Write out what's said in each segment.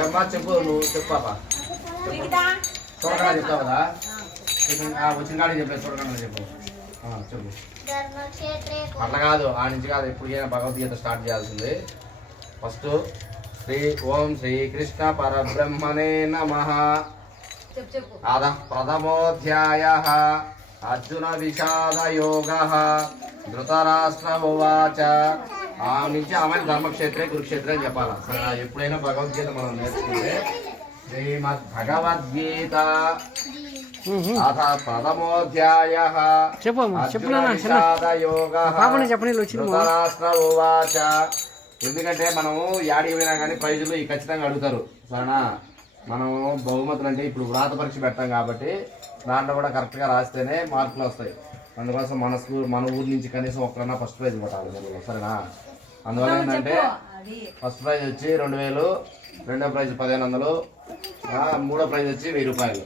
ఏమ్మా చెప్పు, నువ్వు చెప్పు పాప. చూడకుండా చెప్తావు కదా, వచ్చిన కాడికి చెప్పేది చూడకుండా చెప్పు. చెప్పు. అట్లా కాదు, ఆ నుంచి కాదు, ఎప్పుడు భగవద్గీత స్టార్ట్ చేయాల్సింది. ఫస్ట్ ఓం శ్రీకృష్ణ పరబ్రహ్మణే నమః. ప్రథమోధ్యాయః అర్జున విషాద యోగః. ధృతరాష్ట్ర ఉవాచ. ఆ నుంచి ఆమె ధర్మక్షేత్రే కురుక్షేత్రే అని చెప్పాలా. సరే, ఎప్పుడైనా భగవద్గీత మనం నేర్చుకుంటే శ్రీమద్ భగవద్గీత అథ ప్రథమోధ్యాయః అర్జున విషాద యోగః. ధృతరాష్ట్ర ఉవాచ. ఎందుకంటే మనము యాడికి పోయినా కానీ ప్రైజులు ఈ ఖచ్చితంగా అడుగుతారు. సరేనా, మనం బహుమతులు అంటే ఇప్పుడు వ్రాత పరీక్ష పెడతాం కాబట్టి దాంట్లో కూడా కరెక్ట్గా రాస్తేనే మార్కులు వస్తాయి. అందుకోసం మన ఊరి నుంచి కనీసం ఒక్కరన్నా ఫస్ట్ ప్రైజ్ కొట్టాలి తెలుగులో. సరేనా, అందువల్ల ఏంటంటే ఫస్ట్ ప్రైజ్ వచ్చి 2000, రెండో ప్రైజ్ 1500, మూడో ప్రైజ్ వచ్చి 1000 రూపాయలు.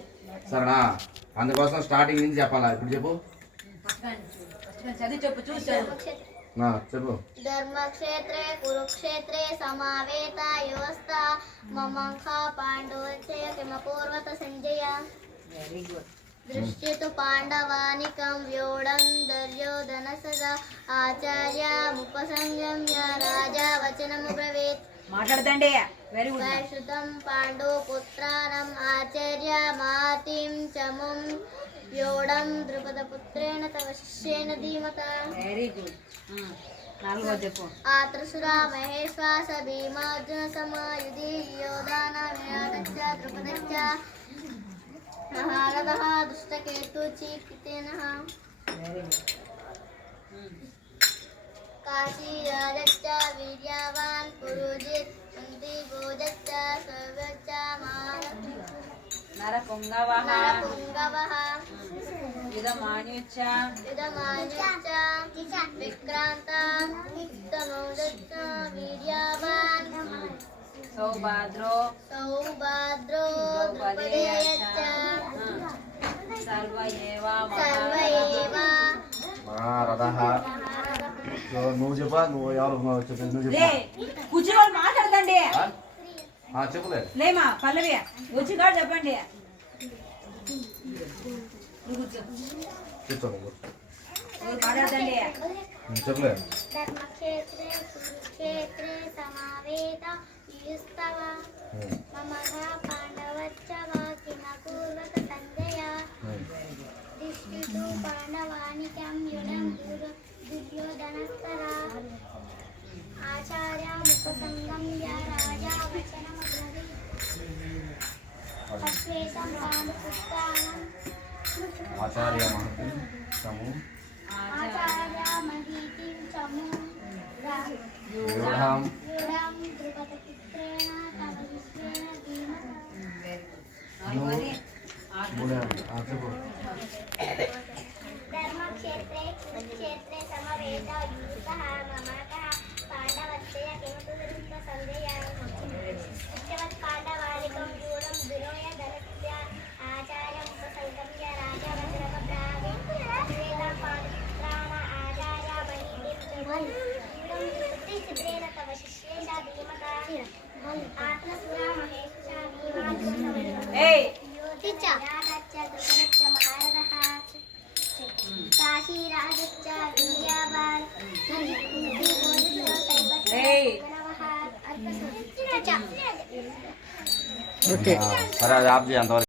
సరేనా, అందుకోసం స్టార్టింగ్ నుంచి చెప్పాలా. ఇప్పుడు చెప్పు. చెప్పు. ధర్మక్షేత్రే కురుక్షేత్రే సమావేత యువస్థ మమంఖ పాండవస్య కిమపూర్వత సంజయ. Very good. దృశ్యతు పాండవానికం వ్యూఢం దుర్యోధన సదా ఆచార్యముపసంగమ్య రాజా వచనము బ్రవీత్. మాట్లాడదండి. Very good. వైశ్రుతం పాండవ పుత్రానం ఆచార్య మాతిం చముం వ్యూఢం ద్రుపద పుత్రేణ తవ శిష్యేన ధీమత. Very good. నాలుగో చెప్పు. ఆత్రసురా మహేశ్వాస భీమార్జున సమాయుధి యోధాన విరాటచ్చ ద్రుపదచ్చ మహారథః దుష్టకేతు చీకితేనః. Very good. కాశీరాజచ్చ వీర్యవాన్ పురుజిత్ కుంతి భోజచ్చ సర్వచ్చ నరపుంగవః యుధమాన్యుచ్చ విక్రాంత ఉత్తమౌజచ్చ వీర్యవాన్ సౌభాద్రో ద్రౌపదేయచ్చ సర్వ ఏవ మహారథః. నువ్వు చెప్పా, నువ్వు ఎవరు చెప్పేది నువ్వు చెప్పు. కూర్చుని వాళ్ళు మాట్లాడదండి. చెప్పులే లేమా పల్లవి వచ్చి కాదు చెప్పండి. మాట్లాడదండి. చెప్పలే. ధర్మక్షేత్రే కురుక్షేత్రే సమావేత యుస్తవ మమః పాండవచ్చ కిమ పూర్వత సంజయ. దిష్టితు పాండవానికం యుడం దుర్యోధనస్తరా ఆచార్యముపసంగమ్య రాజా వచనమబ్రవీత్. అశ్వేతం పాండుపుత్రాణం ఆచార్య మహతిం చము వ్యూఢం ద్రుపదపుత్రేణ తవ శిష్యేన ధీమత. ధర్మక్షేత్రే కురుక్షేత్రే సమవేత యూతః మమః పాండవస్య కిమపూర్వత సంజయ. ఉచ్చవత్ పాండవానికం వ్యూఢం దుర్యోధనస్య ఆచార్యముపసంగమ్య రాజా వచనమబ్రవీత్. అశ్వేతం పాండుపుత్రాణ ఆచార్య మహీం తవ శిష్యేన ధీమత. ఆత్మసురా మహేశ్వర విరాటచ్చ ద్రుపదచ్చ మహారథః కాశీరాజచ్చ వీర్యవాన్ సరే, అది ఆప్ చేయంతవరకు.